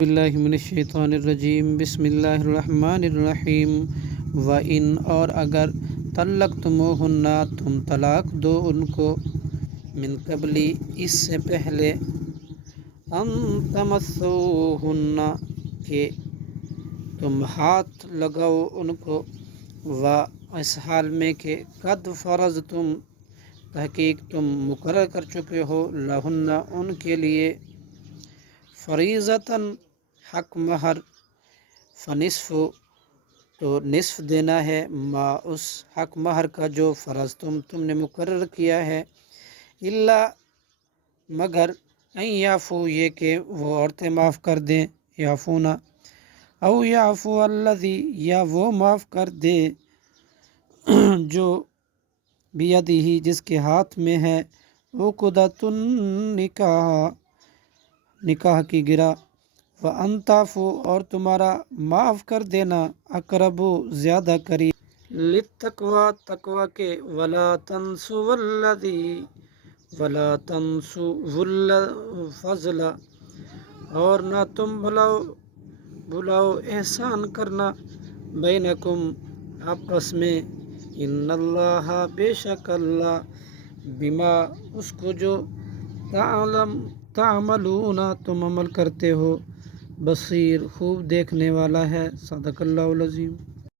باللہ من الشیطان الرجیم بسم اللہ الرحمن الرحیم وَإِنْ اور اگر طلقتموہن تم طلاق دو ان کو من قبلی اس سے پہلے ان تمسوہن کہ تم ہاتھ لگاؤ ان کو اس حال میں کہ قد فرضتم تحقیق تم مقرر کر چکے ہو لہن ان کے لیے فریضتاً حق مہر فنصف تو نصف دینا ہے ما اس حق مہر کا جو فرض تم نے مقرر کیا ہے الا مگر ان یعفو یہ کہ وہ عورتیں معاف کر دیں یعفونا او یعفو الذی یا وہ معاف کر دے جو بیدہ جس کے ہاتھ میں ہے عقدۃ النکاح نکاح کی گرہ وَأَن تَعْفُوا اور تمہارا معاف کر دینا اقرب زیادہ قریب للتقوی تقوی کے وَلَا تَنْسُوا الفضل اور نہ تم بھلاؤ احسان کرنا بینکم آپس میں ان اللہ بے شک اللہ بما اس کو جو تعملون تم عمل کرتے ہو بصیر خوب دیکھنے والا ہے۔ صدق اللہ العظیم۔